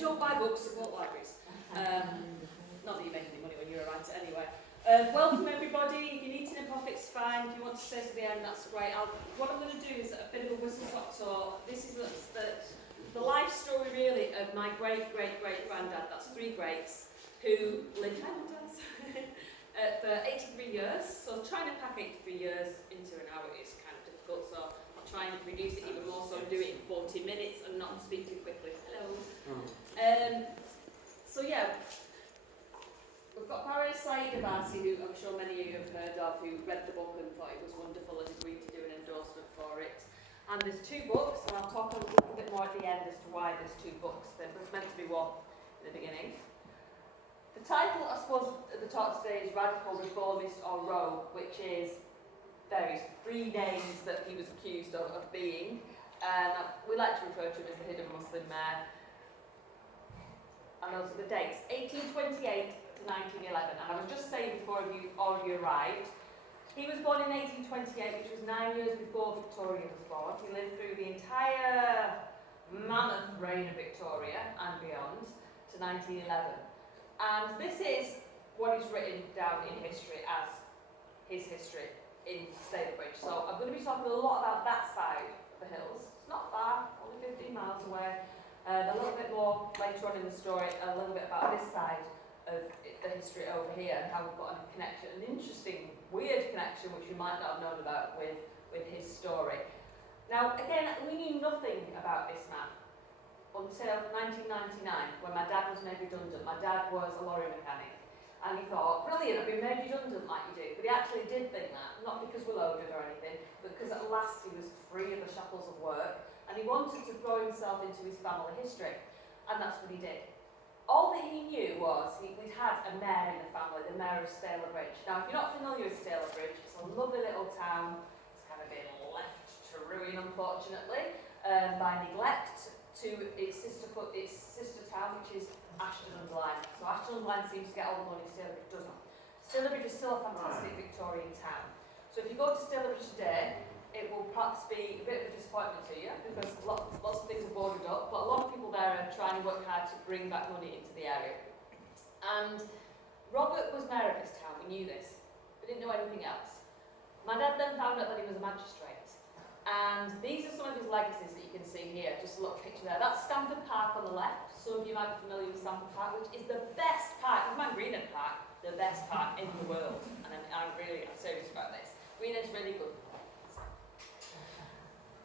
Don't buy books, support libraries. Not that you make any money when you're a writer anyway. Welcome everybody. If you need to nip off, it's fine. If you want to stay to the end, that's great. What I'm going to do is a bit of a whistle-stop tour. This is the life story, really, of my great-great-great-granddad. That's three greats who lived for 83 years. So trying to pack 83 years into an hour is kind of difficult. So I'll try and reduce it even more, so do it in 40 minutes and not speak too quickly. Hello. So yeah. We've got Paris Saeed Abasi, who I'm sure many of you have heard of, who read the book and thought it was wonderful and agreed to do an endorsement for it. And there's two books, and I'll talk a little bit more at the end as to why there's two books. There was meant to be one in the beginning. The title, I suppose, at the top today is Radical, Reformist or Rogue, which is three names that he was accused of being. We like to refer to him as the hidden Muslim mayor. And those are the dates, 1828 to 1911. And I was just saying before all of you arrived, he was born in 1828, which was 9 years before Victorian was born. He lived through the entire mammoth reign of Victoria and beyond to 1911. And this is what is written down in history as his history in Stalybridge. So I'm going to be talking a lot about that side of the hills. It's not far, only 15 miles away. A little bit more later on in the story, a little bit about this side of the history over here and how we've got a connection, an interesting, weird connection which you might not have known about with his story. Now, again, we knew nothing about this man until 1999 when my dad was made redundant. My dad was a lorry mechanic and he thought, brilliant, I've been made redundant like you do. But he actually did think that, not because we're loaded or anything, but because at last he was free of the shackles of work. And he wanted to throw himself into his family history, and that's what he did. All that he knew was we'd had a mayor in the family, the mayor of Stalybridge. Now, if you're not familiar with Stalybridge, it's a lovely little town. It's kind of been left to ruin, unfortunately, by neglect to its sister town, which is Ashton-under-Lyne. So Ashton-under-Lyne seems to get all the money, Stalybridge doesn't. Stalybridge is still a fantastic Victorian town. So if you go to Stalybridge today, it will perhaps be a bit of a disappointment to you because lots of things are boarded up, but a lot of people there are trying to work hard to bring back money into the area. And Robert was mayor of this town, we knew this. We didn't know anything else. My dad then found out that he was a magistrate. And these are some of his legacies that you can see here, just a little picture there. That's Stamford Park on the left. Some of you might be familiar with Stamford Park, which is the best park, Mount Greenhead Park, the best park in the world. And I'm really serious about this. Greenhead's really good.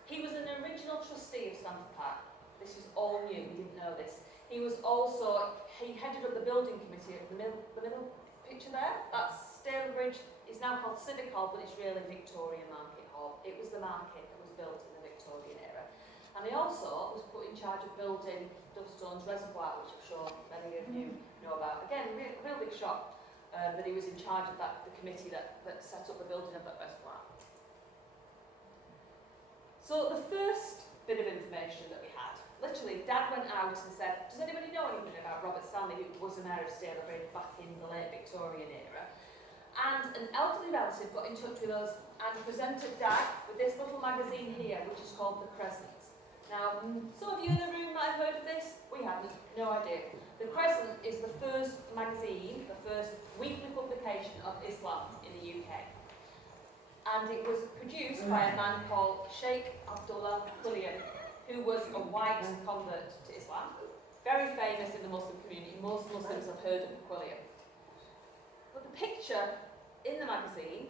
He was an original trustee of Stamford Park. This was all new, we didn't know this. He headed up the building committee of the middle picture there. That's Stalybridge. It's now called Civic Hall, but it's really Victorian Market Hall. It was the market that was built in the Victorian era. And he also was put in charge of building Dovestones Reservoir, which I'm sure many of you know about. Again, real big shock that he was in charge of the committee that set up the building of that reservoir. So the first bit of information that we had, literally, Dad went out and said, does anybody know anything about Robert Stanley, who was the mayor of Stalybridge back in the late Victorian era? And an elderly relative got in touch with us and presented Dad with this little magazine here, which is called The Crescent. Now, some of you in the room might have heard of this, we haven't, no idea. The Crescent is the first magazine, the first weekly publication of Islam in the UK. And it was produced by a man called Sheikh Abdullah Quilliam, who was a white convert to Islam. Very famous in the Muslim community. Most Muslims have heard of Quilliam. But the picture in the magazine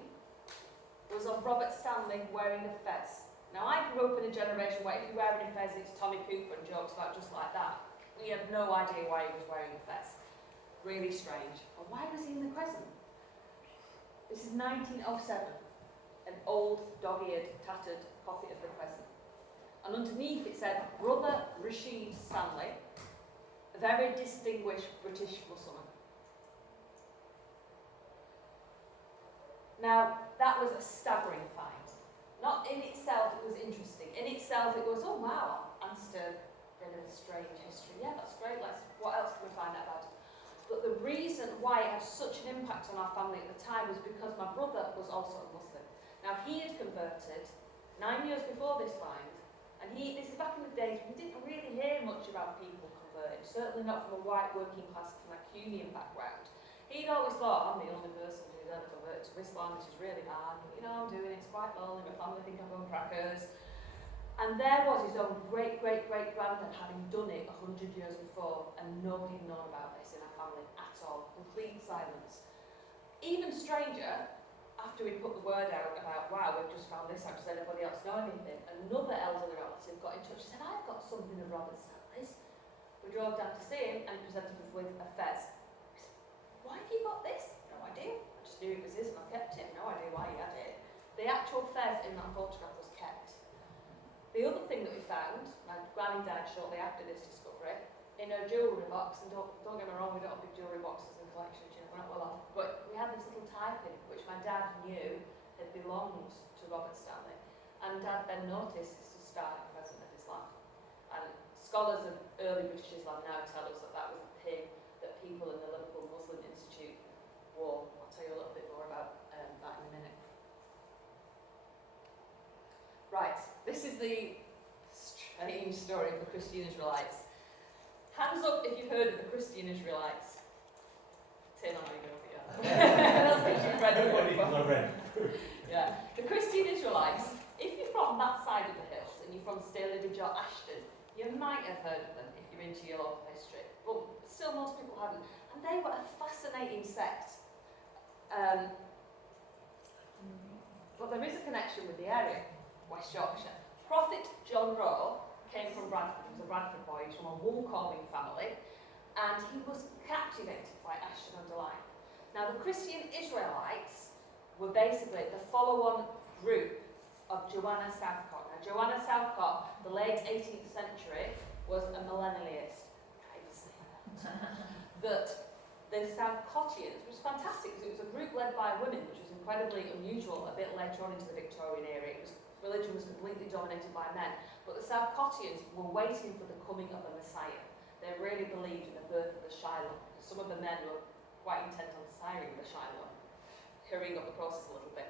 was of Robert Stanley wearing a fez. Now, I grew up in a generation where if you're wearing a fez, it's Tommy Cooper and jokes about just like that. We had no idea why he was wearing a fez. Really strange. But why was he in the Crescent? This is 1907. An old, dog-eared, tattered copy of the Crescent. And underneath it said, Brother Rashid Stanley, a very distinguished British Muslim. Now, that was a staggering find. Not in itself, it was interesting. In itself, it was, oh wow, Anster did a strange history. Yeah, that's great, what else can we find out about it? But the reason why it had such an impact on our family at the time was because my brother was also a Muslim. Now, he had converted 9 years before this find, and this is back in the days when we didn't really hear much about people converting. certainly not from a white working class Mancunian background. He'd always thought, I'm the only person who's ever converted to Islam, which is really hard, but I'm doing it, it's quite lonely, my family think I'm on crackers. And there was his own great-great-great-granddad having done it 100 years before, and nobody had known about this in our family at all. Complete silence. Even stranger, after we put the word out about, wow, we've just found this out, does anybody else know anything? Another elderly relative got in touch and said, I've got something of Robert Stanley's. We drove down to see him and he presented us with a fez. We said, why have you got this? No idea. I just knew it was his and I kept it. No idea why he had it. The actual fez in that photograph was kept. The other thing that we found, my granny died shortly after this discovery, in her jewellery box, and don't get me wrong, we don't have big jewellery boxes and collections, we're not well off, but we had this little tie-pin, which my dad knew had belonged to Robert Stanley, and Dad then noticed this was starting present of Islam. And scholars of early British Islam now tell us that that was a pin that people in the Liverpool Muslim Institute wore. I'll tell you a little bit more about that in a minute. Right, this is the strange story of the Christian Israelites. Hands up if you've heard of the Christian Israelites. Tim, I know you know, that's because you've read the book. Yeah, the Christian Israelites, if you're from that side of the hills and you're from Stalybridge or Ashton, you might have heard of them if you're into your local history, but still most people haven't. And they were a fascinating sect. But there is a connection with the area. West Yorkshire. Prophet John Rowe came from Bradford. He was a Bradford boy. He was from a wool-calling family, and he was captivated by Ashton-under-Lyne. Now, the Christian Israelites were basically the follow-on group of Joanna Southcott. Now, Joanna Southcott, the late 18th century, was a millennialist. I can't even say that. The Southcottians was fantastic because it was a group led by women, which was incredibly unusual a bit later on into the Victorian era. Religion was completely dominated by men, but the Southcottians were waiting for the coming of a Messiah. They really believed in the birth of the Shiloh. Some of the men were quite intent on siring the Shiloh, hurrying up the process a little bit,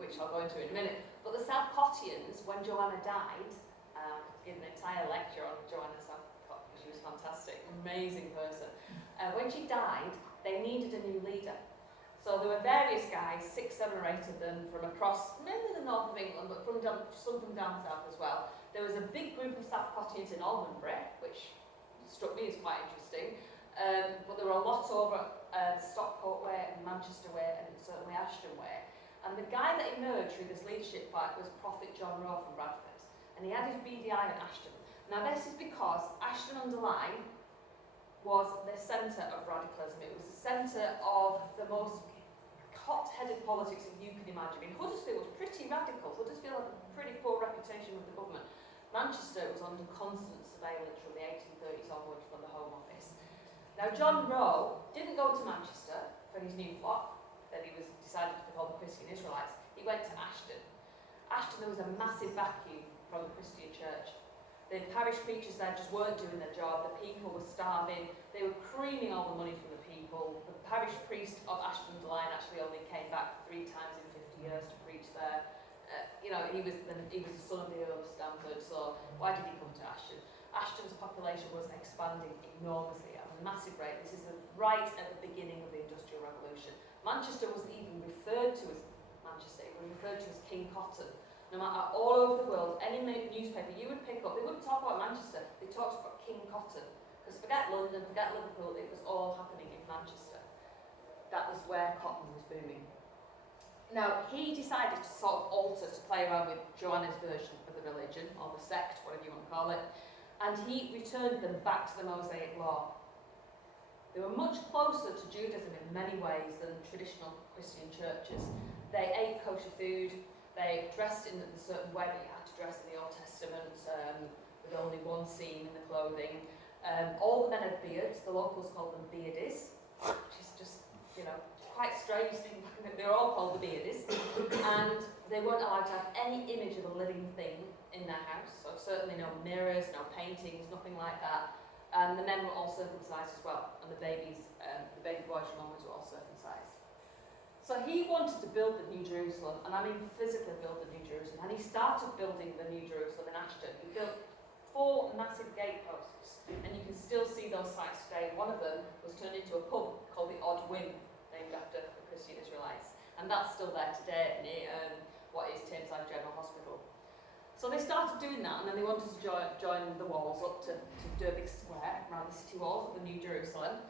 which I'll go into in a minute. But the Southcottians, when Joanna died, gave an entire lecture on Joanna Southcott, because she was fantastic, amazing person. When she died, they needed a new leader. So there were various guys, 6, 7 or 8 of them from across, mainly the north of England, but some from down south as well. There was a big group of Southcottians in Almondbury, which struck me as quite interesting. But there were a lot over Stockport way and Manchester way and certainly Ashton way. And the guy that emerged through this leadership fight was Prophet John Rowe from Bradford. And he had his BDI in Ashton. Now this is because Ashton-under-Lyne was the centre of radicalism. It was the centre of the most hot-headed politics that you can imagine. I mean, Huddersfield was pretty radical. Huddersfield had a pretty poor reputation with the government. Manchester was under constant surveillance from the 1830s onwards from the Home Office. Now, John Rowe didn't go to Manchester for his new flock that he was decided to be called the Christian Israelites. He went to Ashton. Ashton, there was a massive vacuum from the Christian church. The parish preachers there just weren't doing their job. The people were starving. They were creaming all the money from the people. The parish priest of Ashton-under-Lyne actually only came back 3 times in 50 years to preach there. He was the son of the Earl of Stamford, so why did he come to Ashton? Ashton's population was expanding enormously at a massive rate. This is right at the beginning of the Industrial Revolution. Manchester wasn't even referred to as Manchester, it was referred to as King Cotton. No matter all over the world, any newspaper you would pick up, they wouldn't talk about Manchester, they talked about King Cotton. Because forget London, forget Liverpool, it was all happening in Manchester. That was where cotton was booming. Now, he decided to sort of alter, to play around with Joanna's version of the religion, or the sect, whatever you want to call it, and he returned them back to the Mosaic Law. They were much closer to Judaism in many ways than traditional Christian churches. They ate kosher food, they dressed in a certain way that you had to dress in the Old Testament, with only one seam in the clothing. All the men had beards, the locals called them beardies, which is just, quite strange thing. They were all called the beardies, and they weren't allowed to have any image of a living thing in their house, so certainly no mirrors, no paintings, nothing like that. And the men were all circumcised as well, and the baby boys from onwards were all circumcised. So he wanted to build the New Jerusalem, and I mean physically build the New Jerusalem, and he started building the New Jerusalem in Ashton. He built 4 massive gateposts, and you can still see those sites today. One of them was turned into a pub called the Odd Win, named after the Christian Israelites. And that's still there today near what is Tameside General Hospital. So they started doing that, and then they wanted to join the walls up to do a big square around the city walls of the New Jerusalem.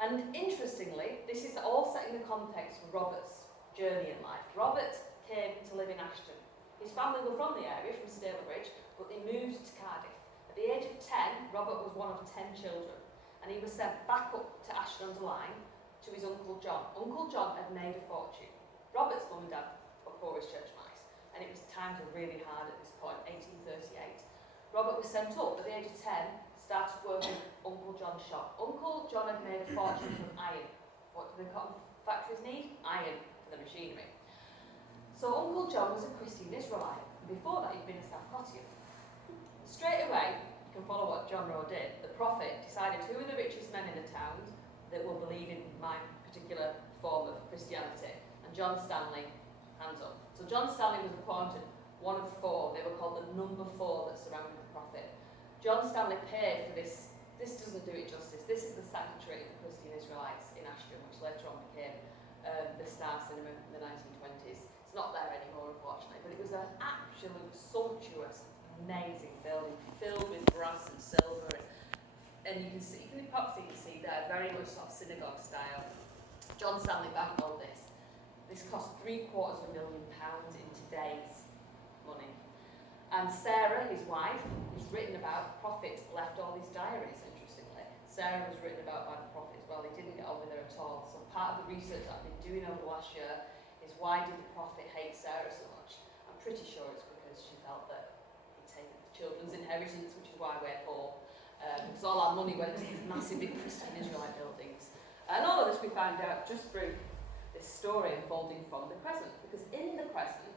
And interestingly, this is all set in the context of Robert's journey in life. Robert came to live in Ashton. His family were from the area, from Stalybridge, but they moved to Cardiff. At the age of 10, Robert was one of 10 children, and he was sent back up to Ashton-under-Lyne to his Uncle John. Uncle John had made a fortune. Robert's mum and dad were poor as church mice, and it was times were really hard at this point, 1838. Robert was sent up at the age of 10, started working at Uncle John's shop. Uncle John had made a fortune from iron. What do the cotton factories need? Iron for the machinery. So Uncle John was a Christian Israelite. Before that, he'd been a South-Cottian. Straight away, you can follow what John Rowe did. The prophet decided who were the richest men in the town that will believe in my particular form of Christianity. And John Stanley, hands up. So John Stanley was appointed one of 4. They were called the number 4 that surrounded the prophet. John Stanley paid for this. This doesn't do it justice. This is the sanctuary of the Christian Israelites in Ashton, which later on became the Star Cinema in the 1920s. It's not there anymore, unfortunately, but it was an absolute sumptuous, amazing building, filled with brass and silver, and you can see, perhaps you can see there, very much sort of synagogue style. John Stanley bankrolled this. This cost £750,000 in today's money. And Sarah, his wife, who's written about, the prophet left all these diaries, interestingly. Sarah was written about by the prophet as well. They didn't get on with her at all. So part of the research that I've been doing over the last year is why did the prophet hate Sarah so much? I'm pretty sure it's because she felt that he'd taken the children's inheritance, which is why we're poor. Because all our money went to these massive big Christian Israelite buildings. And all of this we found out just through this story unfolding from the Crescent. Because in the Crescent,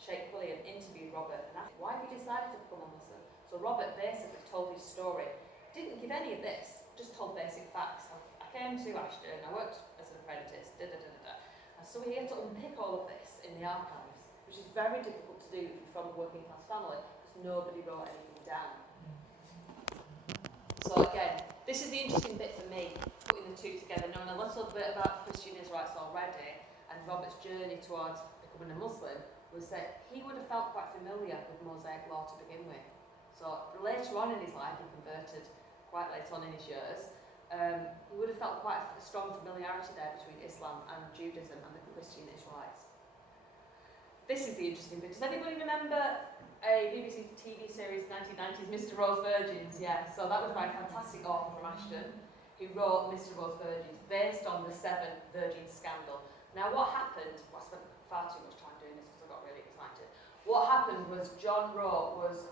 Sheikh Quillian interviewed Robert and asked why he decided to become a Muslim. So Robert basically told his story. Didn't give any of this, just told basic facts. I came to Ashton, I worked as an apprentice, And so he had to unpick all of this in the archives, which is very difficult to do if you're from a working class family, because nobody wrote anything down. So again, this is the interesting bit for me, putting the two together, knowing a little bit about Christian Israelites already, and Robert's journey towards becoming a Muslim, was that he would have felt quite familiar with Mosaic law to begin with. So later on in his life, he converted quite late on in his years. He would have felt quite a strong familiarity there between Islam and Judaism and the Christian Israelites. This is the interesting bit. Does anybody remember a BBC TV series, 1990s, Mr. Rowe's Virgins? Yeah, so that was by a fantastic author from Ashton, who wrote Mr. Rowe's Virgins, based on the 7 Virgin scandal. Now what happened, well, I spent far too much time doing this because I got really excited. What happened was John Rowe was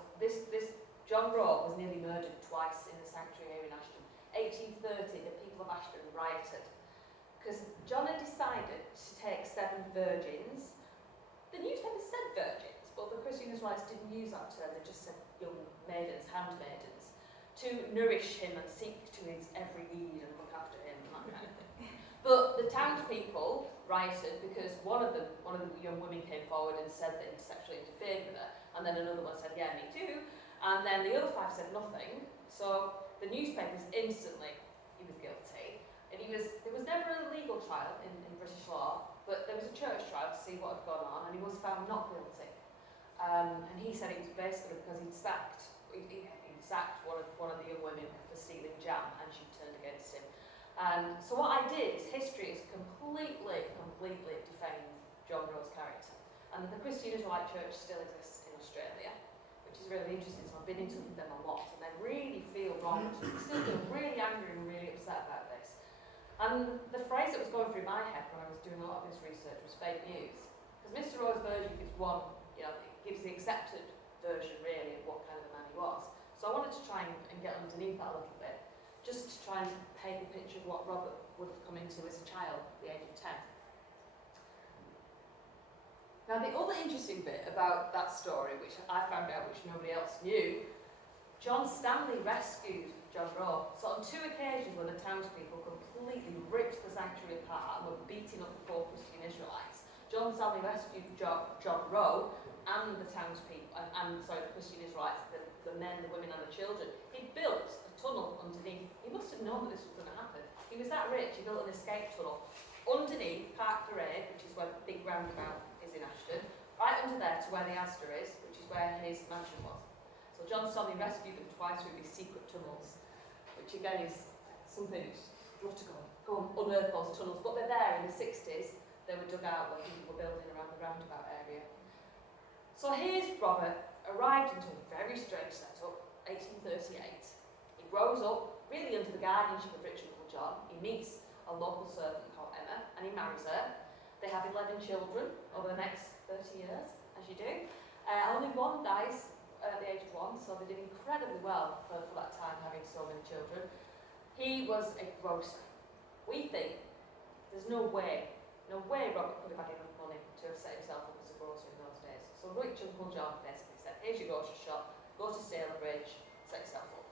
nearly murdered twice in the sanctuary here in Ashton. 1830, the people of Ashton rioted because John had decided to take 7 virgins. The newspaper said virgins, but the Christian Israelites didn't use that term, they just said young maidens, handmaidens, to nourish him and seek to his every need and look after him and that kind of thing. But the townspeople rioted because one of the young women came forward and said that he sexually interfered with her, and then another one said, yeah, me too, and then the other 5 said nothing. So the newspapers instantly, he was guilty, and there was never a legal trial in British law, but there was a church trial to see what had gone on, and he was found not guilty. And he said it was basically because he'd sacked one of the young women for stealing jam, and she turned against him. And so what I did is history is completely defamed John Rowe's character. And the Christian Israelite Church still exists in Australia, which is really interesting. So I've been in touch with them a lot, and they really feel wrong. Still feel really angry and really upset about this. And the phrase that was going through my head when I was doing a lot of this research was fake news. Because Mr. Rowe's version gives it gives the accepted version really of what kind of a man he was. So I wanted to try and get underneath that a little bit, just to try and paint a picture of what Robert would have come into as a child at the age of 10. Now the other interesting bit about that story, which I found out which nobody else knew, John Stanley rescued John Rowe. So on 2 occasions when the townspeople completely ripped the sanctuary apart and were beating up the poor Christian Israelites, John Stanley rescued John Rowe and the townspeople, the Christian Israelites, the men, the women and the children. He built a tunnel underneath known that this was going to happen. He was that rich, he built an escape tunnel underneath Park Parade, which is where the big roundabout is in Ashton, right under there to where the Asda is, which is where his mansion was. So John Sonley rescued them twice through these secret tunnels, which again is something you'd love to go and unearth those tunnels. But they're there in the 60s, they were dug out when people were building around the roundabout area. So here's Robert, arrived into a very strange setup, 1838. He grows up really under the guardianship of rich Uncle John. He meets a local servant called Emma, and he marries her. They have 11 children over the next 30 years, as you do. Only one dies at the age of 1, so they did incredibly well for that time, having so many children. He was a grocer. We think there's no way Robert could have had enough money to have set himself up as a grocer in those days. So rich Uncle John basically said, here's your grocery shop, go to Stalybridge, set yourself up.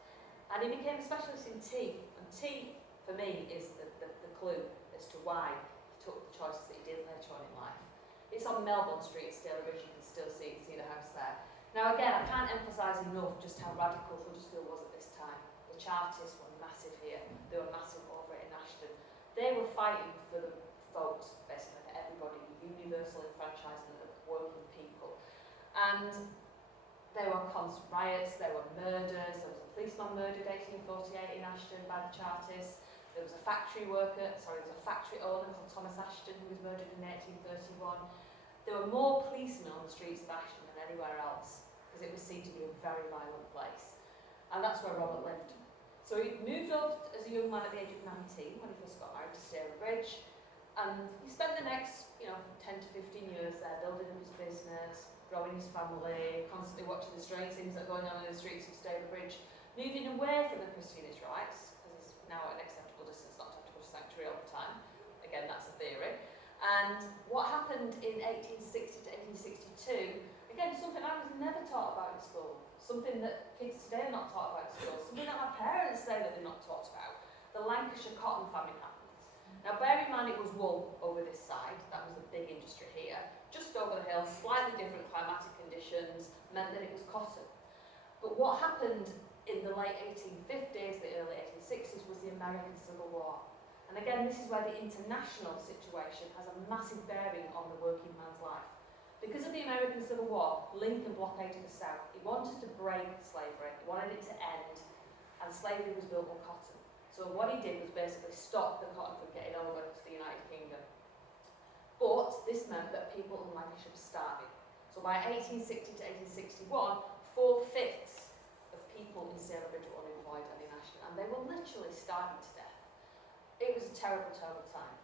And he became a specialist in tea, and tea, for me, is the clue as to why he took the choices that he did later on in life. It's on Melbourne Street, Stalybridge, you can still see the house there. Now again, I can't emphasise enough just how radical Huddersfield was at this time. The Chartists were massive here, they were massive over in Ashton. They were fighting for the vote, basically, for everybody, the universal enfranchisement of working people. And there were constant riots, there were murders, there was a policeman murdered 1848 in Ashton by the Chartists, there was a factory owner called Thomas Ashton who was murdered in 1831. There were more policemen on the streets of Ashton than anywhere else, because it was seen to be a very violent place. And that's where Robert lived. So he moved up as a young man at the age of 19 when he first got married to Stalybridge, and he spent the next 10 to 15 years there building up his business, growing his family, constantly watching the strange things that are going on in the streets of Stalybridge, moving away from the Christianist rights, because it's now an acceptable distance not to have to go to sanctuary all the time. Again, that's a theory. And what happened in 1860 to 1862, again, something I was never taught about in school, something that kids today are not taught about in school, something that my parents say that they're not taught about. The Lancashire cotton famine happened. Now bear in mind it was wool over this side, that was the big industry here. Just over the hill, slightly different climatic conditions, meant that it was cotton. But what happened in the late 1850s, the early 1860s, was the American Civil War. And again, this is where the international situation has a massive bearing on the working man's life. Because of the American Civil War, Lincoln blockaded the South. He wanted to break slavery, he wanted it to end, and slavery was built on cotton. So what he did was basically stop the cotton from getting over to the United Kingdom. But this meant that people in Lancashire were starving. So by 1860 to 1861, 4/5 of people in Stalybridge were unemployed and in Ashton, and they were literally starving to death. It was a terrible, terrible time.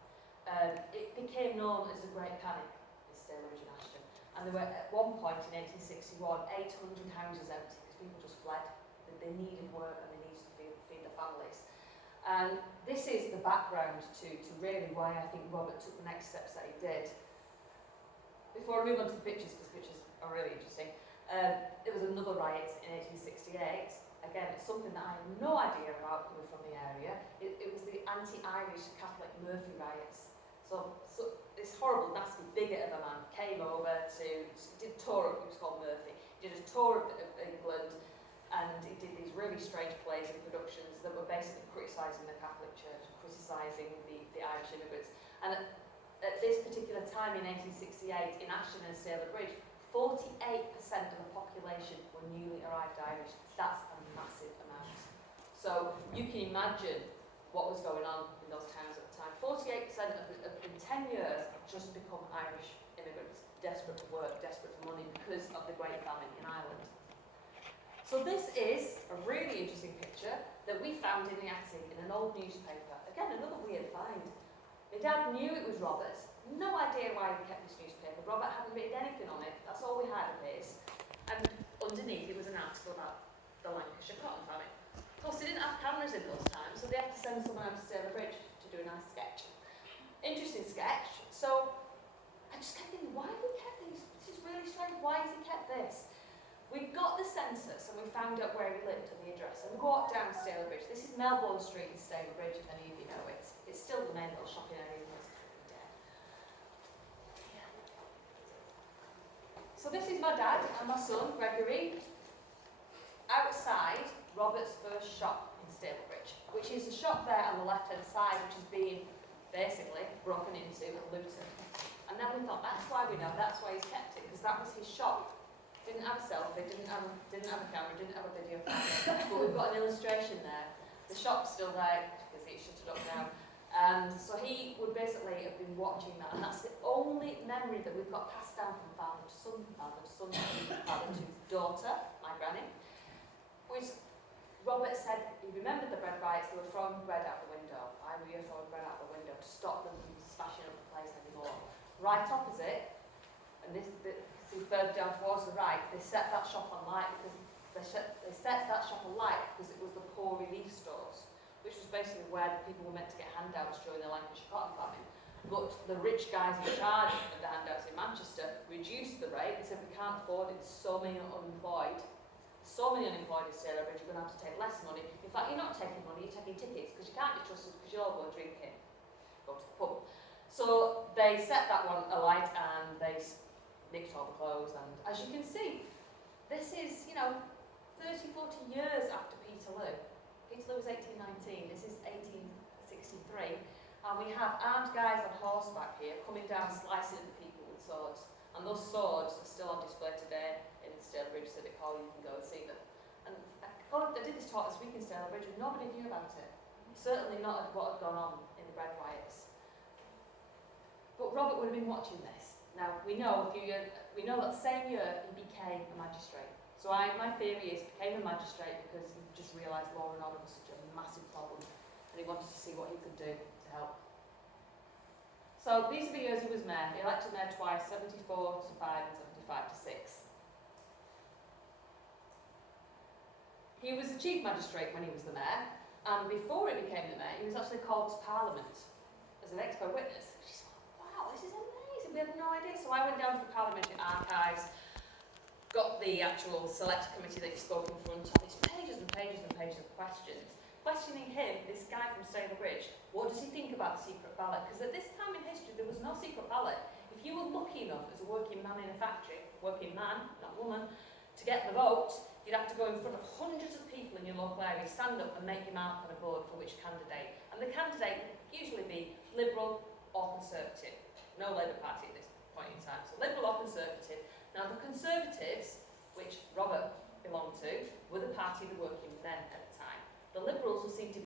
It became known as the Great Panic in Stalybridge and Ashton. And there were, at one point in 1861, 800 houses empty because people just fled. They needed work and they needed to feed their families. And this is the background to really why I think Robert took the next steps that he did. Before I move on to the pictures, because the pictures are really interesting, there was another riot in 1868. Again, it's something that I had no idea about coming from the area. It was the anti-Irish Catholic Murphy riots. So this horrible, nasty bigot of a man came over did a tour of, it was called Murphy, he did a tour of England, and he did these really strange plays and productions that were basically criticising the Catholic Church, criticising the Irish immigrants. And at this particular time in 1868, in Ashton and Stalybridge, 48% of the population were newly arrived Irish. That's a massive amount. So you can imagine what was going on in those towns at the time. 48% in 10 years have just become Irish immigrants, desperate for work, desperate for money because of the Great Famine in Ireland. So this is a really interesting picture that we found in the attic in an old newspaper. Again, another weird find. My dad knew it was Robert's, no idea why he kept this newspaper. Robert hadn't written anything on it, that's all we had of his. And underneath it was an article about the Lancashire cotton famine. Of course, they didn't have cameras in those times, so they had to send someone out to Stalybridge to do a nice sketch. Interesting sketch. So I just kept thinking, why have we kept these? This is really strange. Why has he kept this? We got the census and we found out where he lived and the address. And we walked down Stalybridge. This is Melbourne Street in Stalybridge, if any of you know it. It's still the main little shopping area. So this is my dad and my son, Gregory, outside Robert's first shop in Stalybridge, which which is a shop there on the left-hand side, which is being basically broken into and looted. And then we thought, that's why we know, that's why he's kept it, because that was his shop. Didn't have a selfie, didn't have a camera, didn't have a video camera, but we've got an illustration there. The shop's still there, because he shut it up now. And so he would basically have been watching that, and that's the only memory that we've got passed down from father to son, father to son, father to daughter, my granny, which Robert said he remembered the bread riots. They were throwing bread out the window. I were throwing bread out the window to stop them from smashing up the place anymore. Right opposite, and this further down towards the right, they set that shop on light because they set that shop on light because it was the poor relief stores, which was basically where the people were meant to get handouts during the Lancashire cotton famine. But the rich guys in charge of the handouts in Manchester reduced the rate. They said, we can't afford it, there's so many unemployed. So many unemployed in Sailor Bridge, you're going to have to take less money. In fact, you're not taking money, you're taking tickets, because you can't be trusted because you'll all go drinking, go to the pub. So they set that one alight and they nicked all the clothes, and as you can see, this is, 30, 40 years after Peterloo. Peterloo was 1819, this is 1863, and we have armed guys on horseback here coming down slicing at the people with swords, and those swords are still on display today in Sailor Bridge Civic Hall. You can go and see them. And I did this talk this week in Sailor Bridge and nobody knew about it. Certainly not what had gone on in the bread riots. But Robert would have been watching this. Now, we know that same year he became a magistrate. So my theory is he became a magistrate because he just realised law and order was such a massive problem and he wanted to see what he could do to help. So these are the years he was mayor. He elected mayor twice, 74 to 5 and 75 to 6. He was the chief magistrate when he was the mayor, and before he became the mayor, he was actually called to Parliament as an expert witness. She's like, wow, this is amazing, we had no idea. So I went down to the Parliamentary archives, got the actual select committee that he spoke in front of. It's pages and pages and pages of questions. Questioning him, this guy from Sailor Bridge, what does he think about the secret ballot? Because at this time in history, there was no secret ballot. If you were lucky enough as a working man in a factory, working man, not woman, to get the vote, you'd have to go in front of hundreds of people in your local area, stand up and make your mark on a board for which candidate. And the candidate would usually be Liberal or Conservative. No Labour Party at this point in time. So Liberal or Conservative. Now the Conservatives, which Robert belonged to, were the party of the working men at the time. The Liberals were seen to be